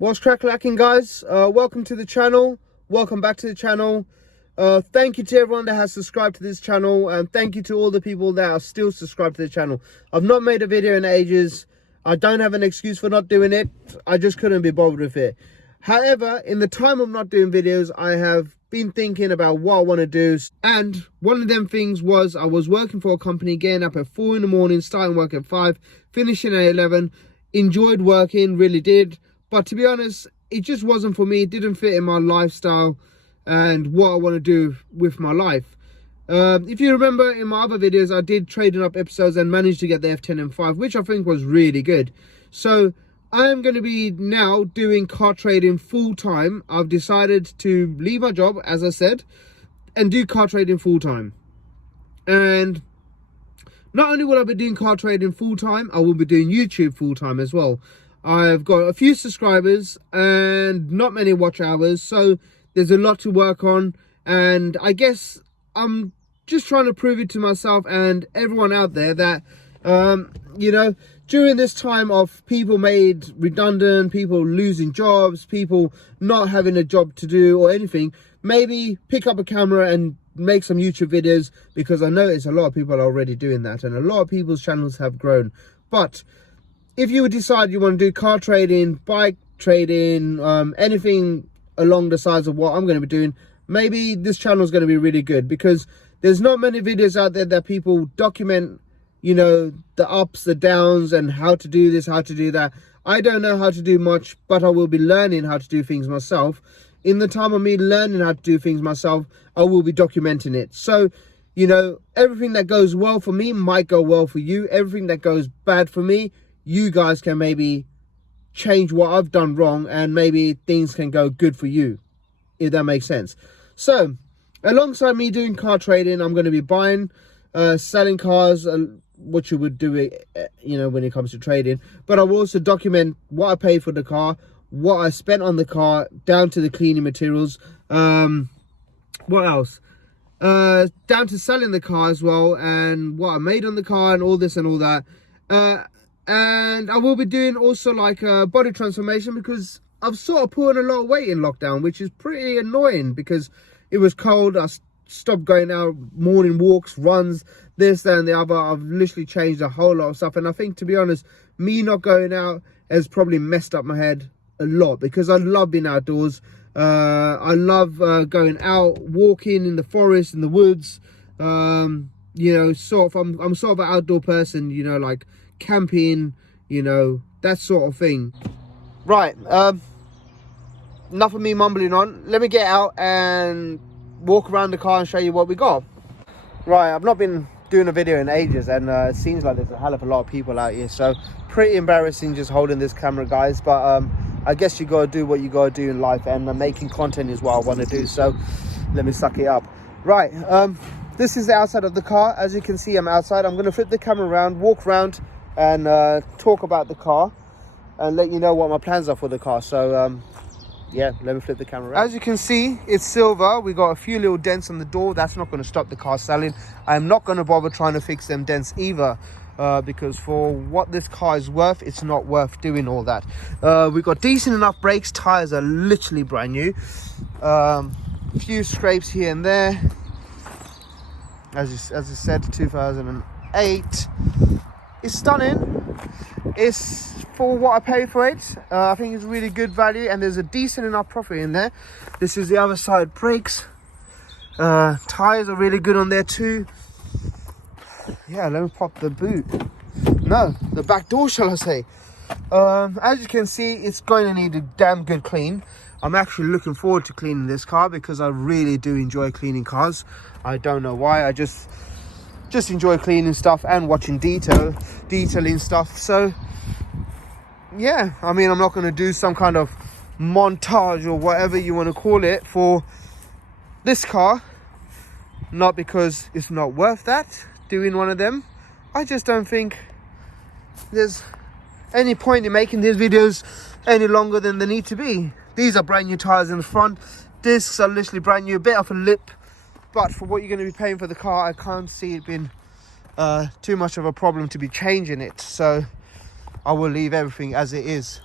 What's crack-lacking, guys? Welcome to the channel. Welcome back to the channel. Thank you to everyone that has subscribed to this channel, and thank you to all the people that are still subscribed to the channel. I've not made a video in ages. I don't have an excuse for not doing it. I just couldn't be bothered with it. However, in the time of not doing videos, I have been thinking about what I want to do, and one of them things was I was working for a company, getting up at 4 in the morning, starting work at 5, finishing at 11. Enjoyed working, really did. But to be honest, it just wasn't for me. It didn't fit in my lifestyle and what I want to do with my life. If you remember in my other videos, I did trading up episodes and managed to get the F10 M5, which I think was really good. So I am going to be now doing car trading full time. I've decided to leave my job, as I said, and do car trading full time. And not only will I be doing car trading full time, I will be doing YouTube full time as well. I've got a few subscribers and not many watch hours, so there's a lot to work on, and I guess I'm just trying to prove it to myself and everyone out there that you know, during this time of people made redundant, people losing jobs, people not having a job to do or anything, maybe pick up a camera and make some YouTube videos, because I notice a lot of people are already doing that and a lot of people's channels have grown. But if you would decide you want to do car trading, bike trading, anything along the sides of what I'm going to be doing, maybe this channel is going to be really good, because there's not many videos out there that people document, you know, the ups, the downs, and how to do this, how to do that. I don't know how to do much, but I will be learning how to do things myself. In the time of me learning how to do things myself, I will be documenting it. So, you know, everything that goes well for me might go well for you. Everything that goes bad for me, you guys can maybe change what I've done wrong, and maybe things can go good for you, if that makes sense. So alongside me doing car trading, I'm going to be buying, selling cars, what you would do it, you know, when it comes to trading. But I will also document what I paid for the car, what I spent on the car, down to the cleaning materials. What else? Down to selling the car as well, and what I made on the car, and all this and all that. And I will be doing also like a body transformation, because I've sort of put on a lot of weight in lockdown, which is pretty annoying because it was cold. I stopped going out, morning walks, runs, this, that, and the other. I've literally changed a whole lot of stuff. And I think, to be honest, me not going out has probably messed up my head a lot, because I love being outdoors. I love going out, walking in the forest, in the woods. You know, sort of, I'm sort of an outdoor person, you know, like camping, you know, that sort of thing. Right, enough of me mumbling on. Let me get out and walk around the car and show you what we got. Right, I've not been doing a video in ages, and it seems like there's a hell of a lot of people out here, so pretty embarrassing just holding this camera, guys. But I guess you gotta do what you gotta do in life, and making content is what I want to do, so let me suck it up. Right, this is the outside of the car. As you can see, I'm outside. I'm gonna flip the camera around, walk around, and talk about the car and let you know what my plans are for the car. So yeah, let me flip the camera around. As you can see, it's silver. We got a few little dents on the door. That's not going to stop the car selling. I'm not going to bother trying to fix them dents either, because for what this car is worth, it's not worth doing all that. We got decent enough brakes. Tires are literally brand new. Few scrapes here and there. As I said, 2008. It's stunning. It's for what I paid for it. I think it's really good value, and there's a decent enough profit in there. This is the other side brakes. Tires are really good on there too. Yeah, let me pop the boot. No, the back door, shall I say. As you can see, it's going to need a damn good clean. I'm actually looking forward to cleaning this car, because I really do enjoy cleaning cars. I don't know why. I just enjoy cleaning stuff and watching detailing stuff. So yeah, I mean, I'm not going to do some kind of montage or whatever you want to call it for this car, not because it's not worth that, doing one of them. I just don't think there's any point in making these videos any longer than they need to be. These are brand new tires in the front, discs are literally brand new, a bit of a lip. But for what you're going to be paying for the car, I can't see it being too much of a problem to be changing it. So I will leave everything as it is.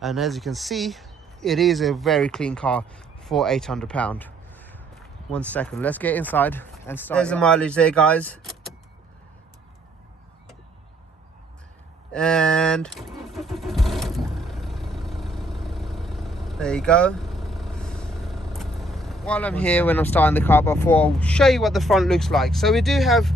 And as you can see, it is a very clean car for £800. 1 second, let's get inside and start. There's the mileage there, guys. And there you go. While I'm here, when I'm starting the car, before I'll show you what the front looks like. So we do have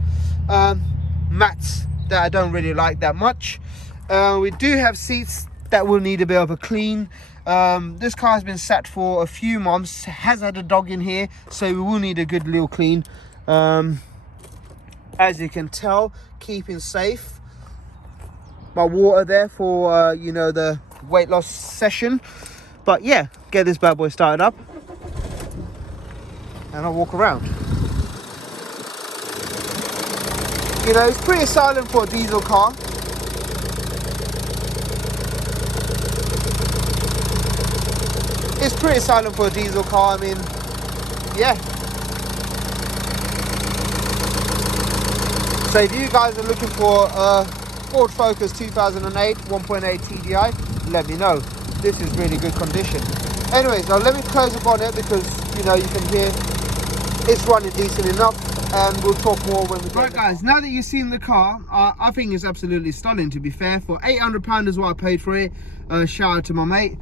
mats that I don't really like that much. We do have seats that will need a bit of a clean. This car has been sat for a few months, has had a dog in here, so we will need a good little clean. As you can tell, keeping safe. My water there for you know, the weight loss session. But yeah, get this bad boy started up and I'll walk around. You know, it's pretty silent for a diesel car. It's pretty silent for a diesel car. I mean, yeah. So if you guys are looking for a Ford Focus 2008 1.8 TDI, let me know. This is really good condition. Anyways, now let me close the bonnet because, you know, you can hear it's running decent enough, and we'll talk more when we get right, guys. Now that you've seen the car, I think it's absolutely stunning, to be fair. For £800 is what I paid for it. Shout out to my mate.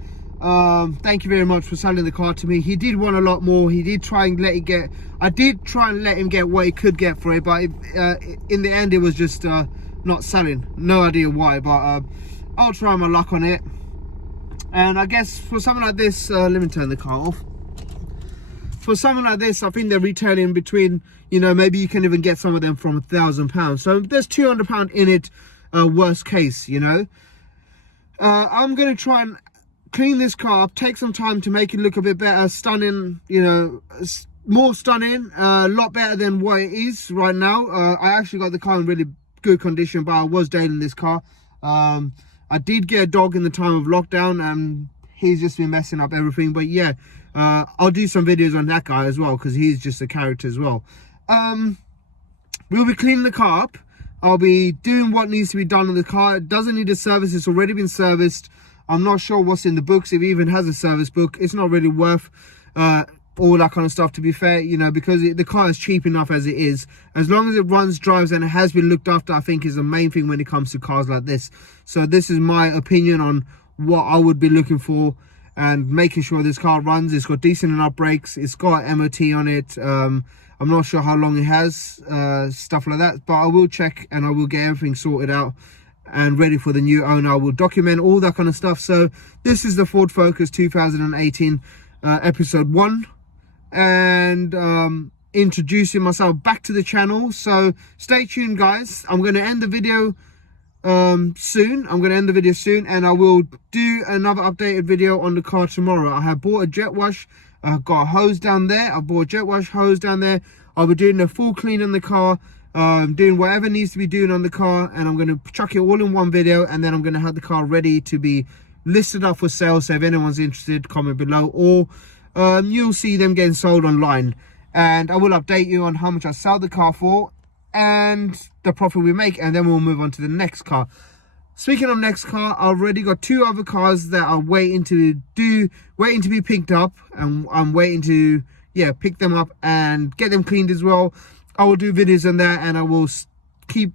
Thank you very much for selling the car to me. He did want a lot more. He did try and let it get, I did try and let him get what he could get for it, but in the end it was just not selling. No idea why, but I'll try my luck on it. And I guess for something like this, let me turn the car off. For something like this, I think they're retailing between, you know, maybe you can even get some of them from £1,000. So there's £200 in it, worst case, you know. I'm going to try and clean this car up, take some time to make it look a bit better, stunning, you know, more stunning, a lot better than what it is right now. I actually got the car in really good condition, but I was dating this car. I did get a dog in the time of lockdown, and he's just been messing up everything. But yeah, I'll do some videos on that guy as well, because he's just a character as well. We'll be cleaning the car up. I'll be doing what needs to be done on the car. It doesn't need a service. It's already been serviced. I'm not sure what's in the books, if it even has a service book. It's not really worth all that kind of stuff, to be fair, you know, because the car is cheap enough as it is. As long as it runs, drives, and it has been looked after, I think is the main thing when it comes to cars like this. So this is my opinion on what I would be looking for and making sure this car runs. It's got decent enough brakes. It's got MOT on it. I'm not sure how long it has, stuff like that, but I will check and I will get everything sorted out and ready for the new owner. I will document all that kind of stuff. So this is the Ford Focus 2018 episode 1, and introducing myself back to the channel. So stay tuned, guys. I'm going to end the video soon. And I will do another updated video on the car tomorrow. I have bought a jet wash. I've got a hose down there. I bought a jet wash hose down there. I'll be doing a full clean on the car, doing whatever needs to be doing on the car, and I'm going to chuck it all in one video, and then I'm going to have the car ready to be listed up for sale. So if anyone's interested, comment below, or you'll see them getting sold online, and I will update you on how much I sell the car for and the profit we make, and then we'll move on to the next car. Speaking of next car, I already got 2 other cars that are waiting to be picked up, and I'm waiting to pick them up and get them cleaned as well. I will do videos on that, and I will keep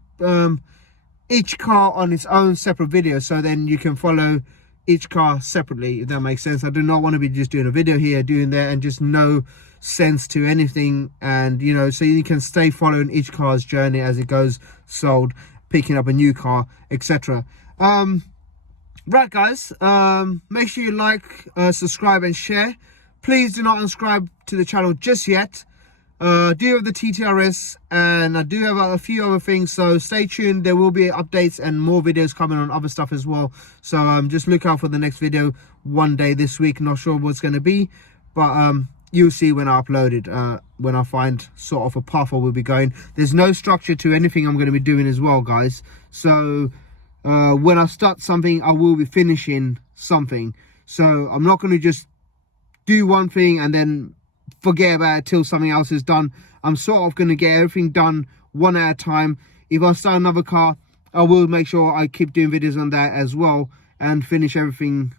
each car on its own separate video, so then you can follow each car separately, if that makes sense. I do not want to be just doing a video here, doing that, and just no sense to anything. And you know, so you can stay following each car's journey as it goes sold, picking up a new car, etc. Right, guys, make sure you like, subscribe, and share. Please do not unsubscribe to the channel just yet. I do have the TTRS, and I do have a few other things, so stay tuned. There will be updates and more videos coming on other stuff as well. So just look out for the next video one day this week. Not sure what it's going to be, but you'll see when I upload it, when I find sort of a path I will be going. There's no structure to anything I'm going to be doing as well, guys. So when I start something, I will be finishing something. So I'm not going to just do one thing and then forget about it till something else is done. I'm sort of going to get everything done one at a time. If I start another car, I will make sure I keep doing videos on that as well and finish everything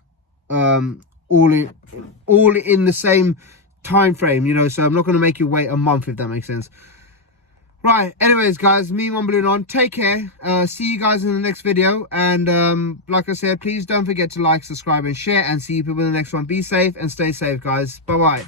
all in the same time frame, you know, so I'm not going to make you wait a month, if that makes sense. Right, anyways guys, me One Balloon on, take care, see you guys in the next video, and like I said, please don't forget to like, subscribe and share, and see you people in the next one. Be safe and stay safe guys, bye bye.